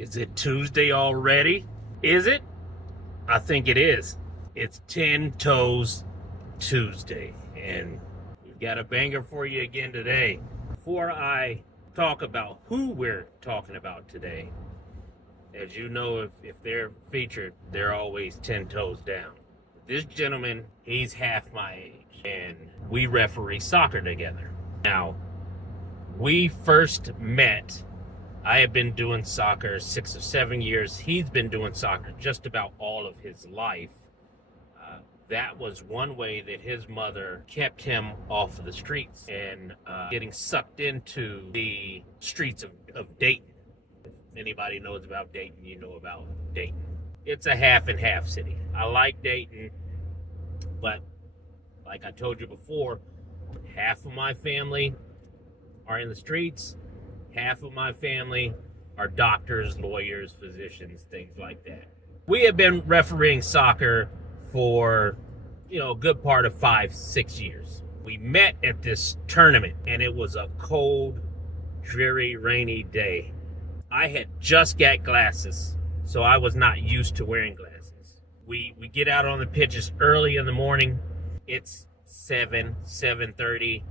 Is it Tuesday already? Is it? I think it is. It's 10 Toes Tuesday, and we've got a banger for you again today. Before I talk about who we're talking about today, as you know, if they're featured, they're always 10 toes down. This gentleman, he's half my age, and we referee soccer together. Now, we first met. I have been doing soccer 6 or 7 years. He's been doing soccer just about all of his life. That was one way that his mother kept him off of the streets and getting sucked into the streets of Dayton. If anybody knows about Dayton, you know about Dayton. It's a half and half city. I like Dayton, but like I told you before, half of my family are in the streets. Half of my family are doctors, lawyers, physicians, things like that. We have been refereeing soccer for, a good part of 5-6 years. We met at this tournament, and it was a cold, dreary, rainy day. I had just got glasses, so I was not used to wearing glasses. We get out on the pitches early in the morning. It's 7:30.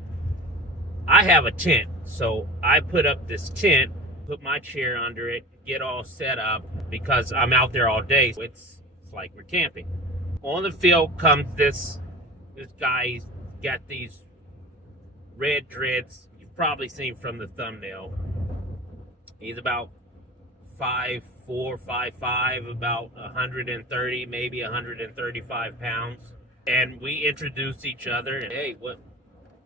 I have a tent, so I put up this tent, put my chair under it, get all set up because I'm out there all day. So it's like we're camping. On the field comes this guy. He's got these red dreads. You've probably seen from the thumbnail. He's about 5'4", 5'5", about 130, maybe 135 pounds. And we introduced each other. And, hey,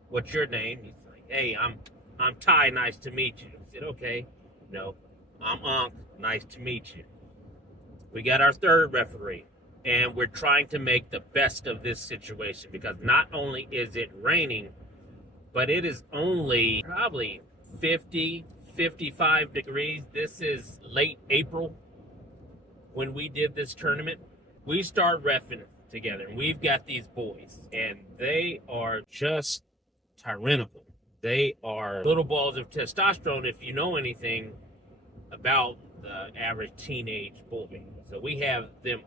what's your name? He's like, hey, I'm Ty. Nice to meet you. I said, okay. No, I'm Unc. Nice to meet you. We got our third referee. And we're trying to make the best of this situation because not only is it raining, but it is only probably 50, 55 degrees. This is late April when we did this tournament. We start reffing together, and we've got these boys, and they are just tyrannical. They are little balls of testosterone if you know anything about the average teenage boy. So we have them.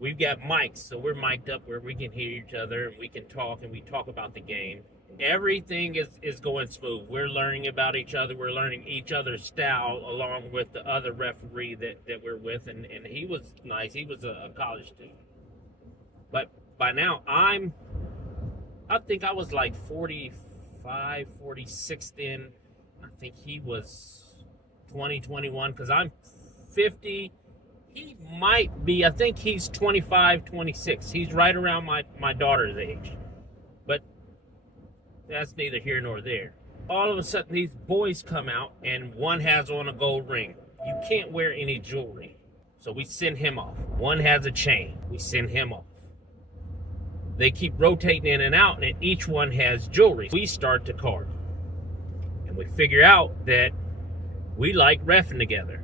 We've got mics, so we're mic'd up where we can hear each other and we can talk, and we talk about the game. Everything is going smooth. We're learning about each other. We're learning each other's style along with the other referee that we're with, and he was nice. He was a college student. But by now, I think I was like 45, 46 then. I think he was 20, 21, because I'm 50. He might be, I think he's 25, 26. He's right around my daughter's age. But that's neither here nor there. All of a sudden, these boys come out, and one has on a gold ring. You can't wear any jewelry. So we send him off. One has a chain. We send him off. They keep rotating in and out, and each one has jewelry. We start to card. And we figure out that we like reffing together.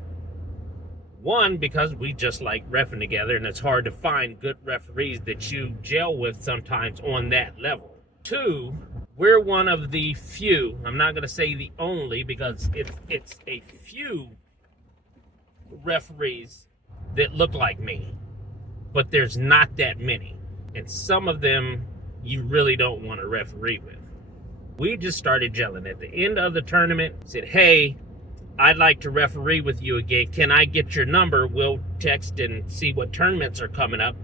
One, because we just like reffing together, and it's hard to find good referees that you gel with sometimes on that level. Two, we're one of the few, I'm not going to say the only, because it's a few referees that look like me, but there's not that many. And some of them you really don't want to referee with. We just started gelling. At the end of the tournament, said, hey, I'd like to referee with you again. Can I get your number? We'll text and see what tournaments are coming up.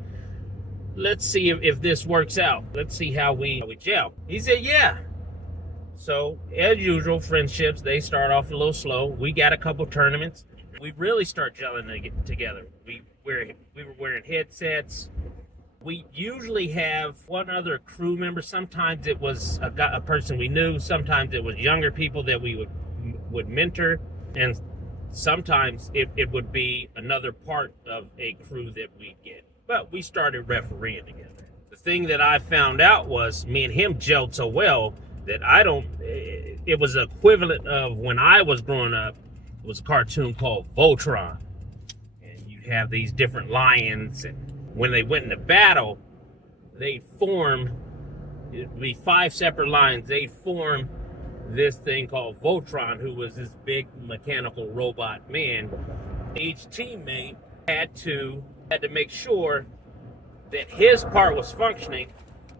Let's see if this works out. Let's see how we gel. He said, yeah. So, as usual, friendships, they start off a little slow. We got a couple tournaments. We really start gelling together. We were wearing headsets. We usually have one other crew member. Sometimes it was a person we knew. Sometimes it was younger people that we would mentor. And sometimes it would be another part of a crew that we get. But we started refereeing together. The thing that I found out was me and him gelled so well that it was equivalent of when I was growing up. It was a cartoon called Voltron. And you'd have these different lions, and when they went into battle, they'd form, it'd be 5 separate lions, they'd form this thing called Voltron, who was this big mechanical robot man, Each teammate had to make sure that his part was functioning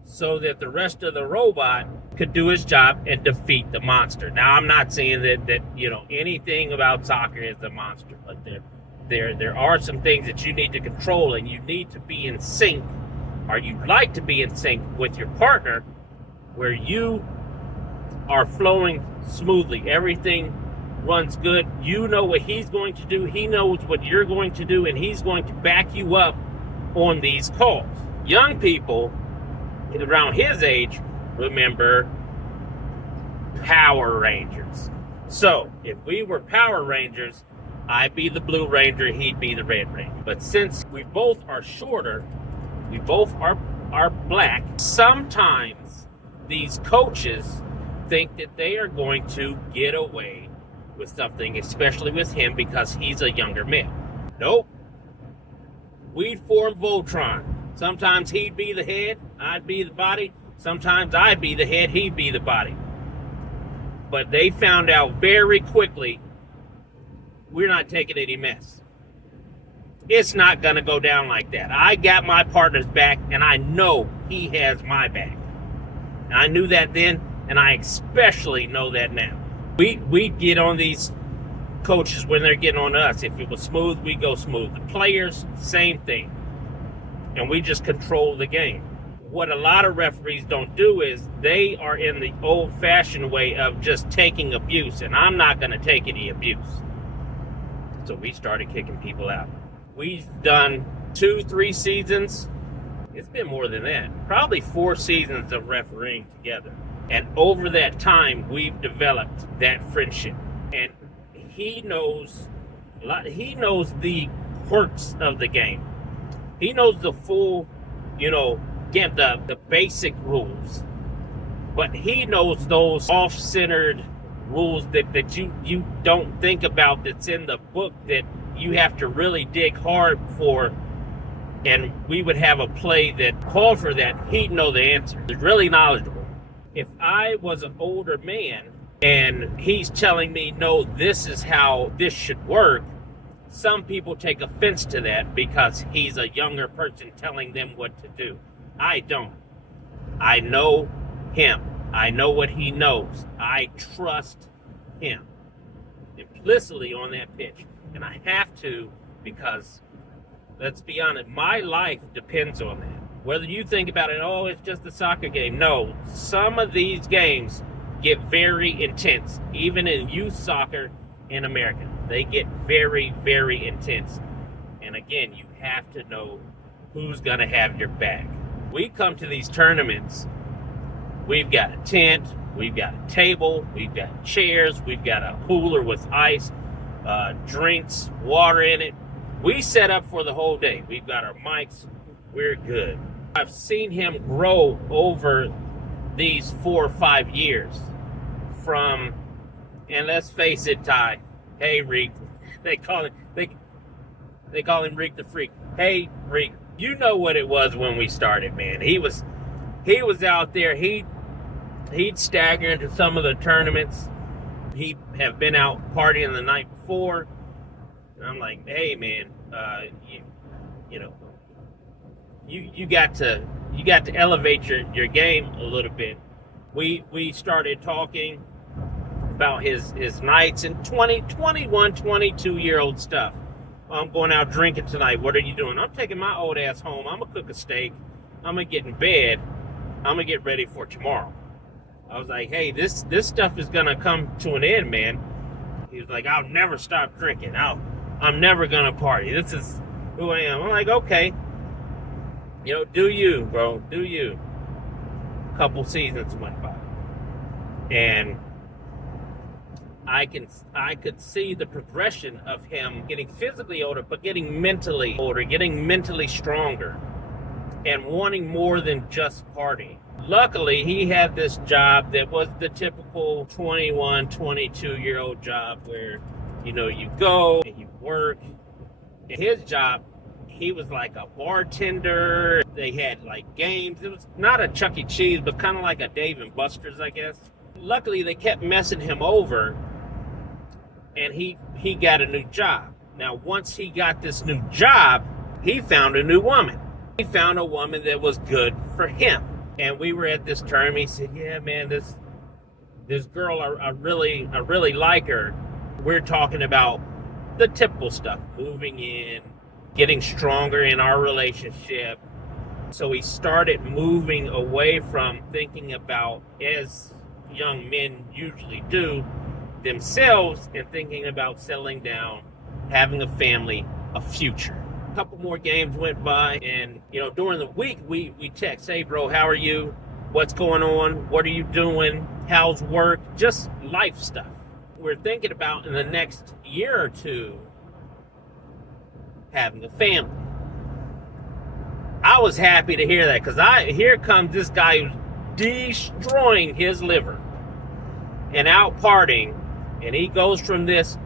so that the rest of the robot could do his job and defeat the monster. Now, I'm not saying that anything about soccer is a monster, but there are some things that you need to control, and you need to be in sync, or you'd like to be in sync with your partner, where you are flowing smoothly. Everything runs good. You know what he's going to do. He knows what you're going to do, and he's going to back you up on these calls. Young people around his age remember Power Rangers. So if we were Power Rangers, I'd be the Blue Ranger, he'd be the Red Ranger. But since we both are shorter, we both are black, sometimes these coaches think that they are going to get away with something, especially with him because he's a younger male. Nope. We'd form Voltron. Sometimes he'd be the head, I'd be the body. Sometimes I'd be the head, he'd be the body. But they found out very quickly, we're not taking any mess. It's not going to go down like that. I got my partner's back, and I know he has my back. I knew that then, and I especially know that now. We get on these coaches when they're getting on us. If it was smooth, we go smooth. The players, same thing. And we just control the game. What a lot of referees don't do is they are in the old-fashioned way of just taking abuse, and I'm not going to take any abuse. So we started kicking people out. We've done 2-3 seasons. It's been more than that. Probably 4 seasons of refereeing together. And over that time, we've developed that friendship. And he knows the quirks of the game. He knows the full, the basic rules. But he knows those off-centered rules that you don't think about, that's in the book, that you have to really dig hard for. And we would have a play that called for that. He'd know the answer. He's really knowledgeable. If I was an older man and he's telling me, no, this is how this should work, some people take offense to that because he's a younger person telling them what to do. I don't. I know him. I know what he knows. I trust him implicitly on that pitch. And I have to, because, let's be honest, my life depends on that. Whether you think about it, oh, it's just a soccer game. No, some of these games get very intense. Even in youth soccer in America, they get very, very intense. And again, you have to know who's going to have your back. We come to these tournaments, we've got a tent, we've got a table, we've got chairs, we've got a cooler with ice, drinks, water in it. We set up for the whole day. We've got our mics. We're good. I've seen him grow over these 4 or 5 years from, and let's face it, Ty, hey, Reek, they call him Reek the Freak. Hey, Reek, you know what it was when we started, man. He was out there. He'd stagger into some of the tournaments. He'd have been out partying the night before. And I'm like, hey, man, you got to elevate your game a little bit. We started talking about his nights and 21, 22-year-old stuff. I'm going out drinking tonight. What are you doing? I'm taking my old ass home. I'm going to cook a steak. I'm going to get in bed. I'm going to get ready for tomorrow. I was like, hey, this stuff is going to come to an end, man. He was like, I'll never stop drinking. I'm never going to party. This is who I am. I'm like, okay. Do you, bro. Do you. A couple seasons went by. And I could see the progression of him getting physically older, but getting mentally older, getting mentally stronger, and wanting more than just party. Luckily, he had this job that was the typical 21, 22-year-old job where, you go and you work. In his job, he was like a bartender. They had like games. It was not a Chuck E. Cheese, but kind of like a Dave and Buster's, I guess. Luckily, they kept messing him over, and he got a new job. Now, once he got this new job, he found a new woman. He found a woman that was good for him. And we were at this term. He said, yeah, man, this girl, I really like her. We're talking about the typical stuff, moving in, getting stronger in our relationship. So he started moving away from thinking about, as young men usually do, themselves, and thinking about settling down, having a family, a future. A couple more games went by, and during the week we text, hey bro, how are you? What's going on? What are you doing? How's work? Just life stuff. We're thinking about in the next year or two having a family. I was happy to hear that, because here comes this guy who's destroying his liver and out partying, and he goes from this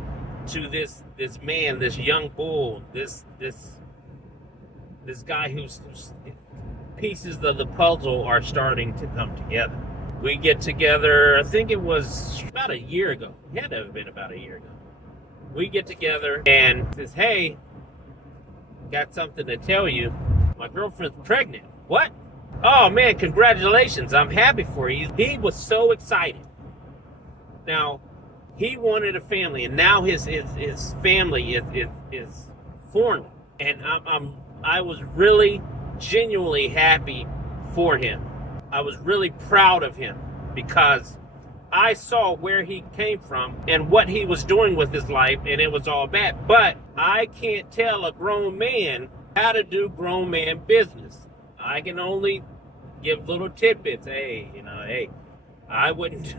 to this man, this young bull, this guy whose pieces of the puzzle are starting to come together. We get together, I think it was about a year ago. It had to have been about a year ago. We get together and says, hey, got something to tell you. My girlfriend's pregnant. What? Oh man, congratulations. I'm happy for you. He was so excited. Now, he wanted a family, and now his family is forming. And I was really genuinely happy for him. I was really proud of him, because I saw where he came from and what he was doing with his life, and it was all bad. But I can't tell a grown man how to do grown man business. I can only give little tidbits. Hey, I wouldn't,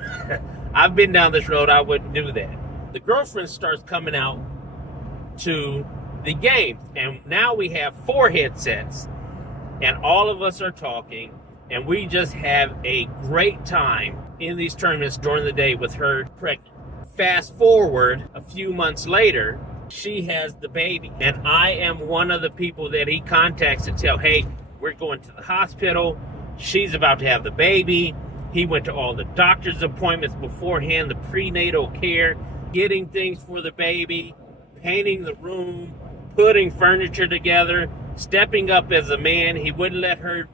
I've been down this road, I wouldn't do that. The girlfriend starts coming out to the games, and now we have 4 headsets, and all of us are talking, and we just have a great time in these tournaments during the day with her pregnant. Fast forward a few months later, she has the baby, and I am one of the people that he contacts to tell, hey, we're going to the hospital, she's about to have the baby. He went to all the doctor's appointments beforehand, the prenatal care, getting things for the baby, painting the room, putting furniture together, stepping up as a man. He wouldn't let her,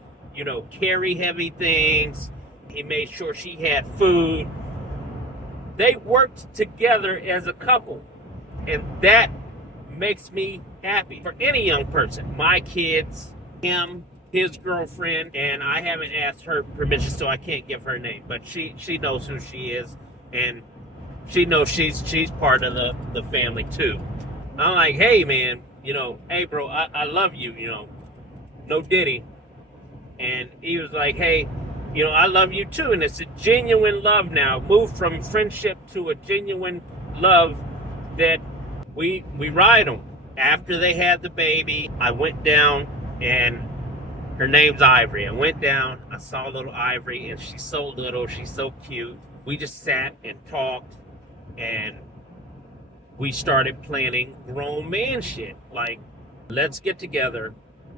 carry heavy things. He made sure she had food. They worked together as a couple, and that makes me happy. For any young person, my kids, him, his girlfriend, and I haven't asked her permission, so I can't give her name, but she knows who she is, and she knows she's part of the family too. I'm like, hey man, hey bro, I love you, no diddy. And he was like, hey, I love you too. And it's a genuine love now. Moved from friendship to a genuine love that we ride on. After they had the baby, I went down, and her name's Ivory. I went down, I saw little Ivory, and she's so little, she's so cute. We just sat and talked, and we started planning grown man shit. Like, let's get together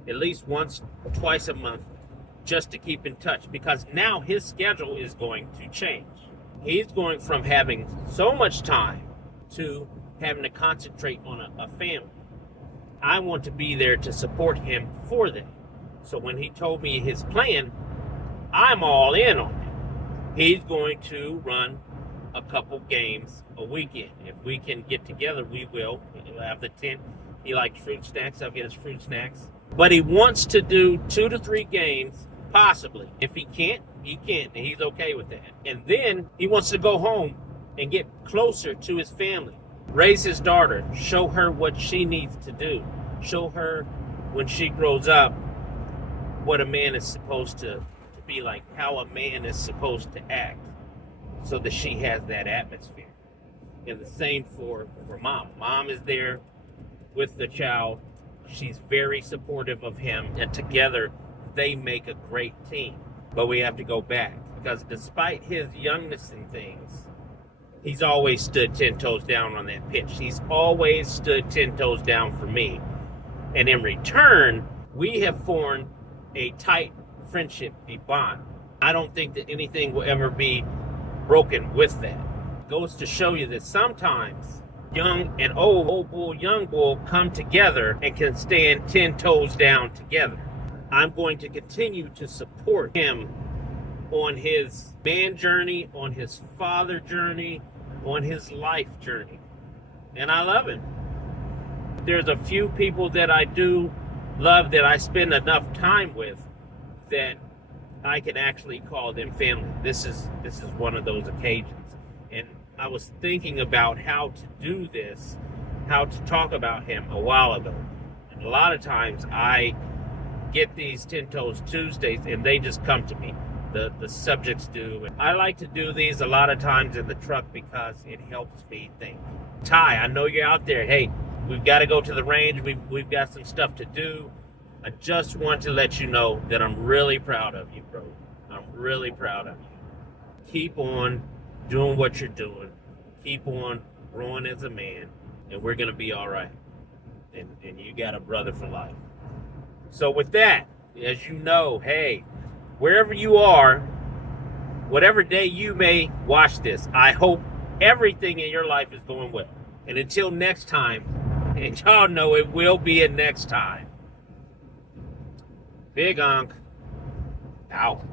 at least once, twice a month, just to keep in touch, because now his schedule is going to change. He's going from having so much time to having to concentrate on a family. I want to be there to support him for that. So when he told me his plan, I'm all in on it. He's going to run a couple games a weekend. If we can get together, we will. We'll have the tent. He likes fruit snacks. I'll get his fruit snacks. But he wants to do 2 to 3 games, possibly. If he can't, he can't, and he's okay with that. And then he wants to go home and get closer to his family. Raise his daughter. Show her what she needs to do. Show her when she grows up what a man is supposed to be like, how a man is supposed to act, so that she has that atmosphere. And the same for mom. Mom is there with the child. She's very supportive of him, and together they make a great team. But we have to go back, because despite his youngness and things, he's always stood 10 toes down on that pitch. He's always stood 10 toes down for me. And in return, we have formed a tight friendship, a bond. I don't think that anything will ever be broken with that. It goes to show you that sometimes young and old bull, young bull come together and can stand 10 toes down together. I'm going to continue to support him on his man journey, on his father journey, on his life journey. And I love him. There's a few people that I do love that I spend enough time with that I can actually call them family. This is one of those occasions. And I was thinking about how to do this, how to talk about him a while ago. And a lot of times I get these 10 Toes Tuesdays and they just come to me. The subjects do. And I like to do these a lot of times in the truck because it helps me think. Ty, I know you're out there. Hey, we've got to go to the range. We've got some stuff to do. I just want to let you know that I'm really proud of you, bro. I'm really proud of you. Keep on doing what you're doing. Keep on growing as a man, and we're going to be all right. And you got a brother for life. So with that, as you know, hey, wherever you are, whatever day you may watch this, I hope everything in your life is going well. And until next time, and y'all know it will be a next time. Big Unc, out.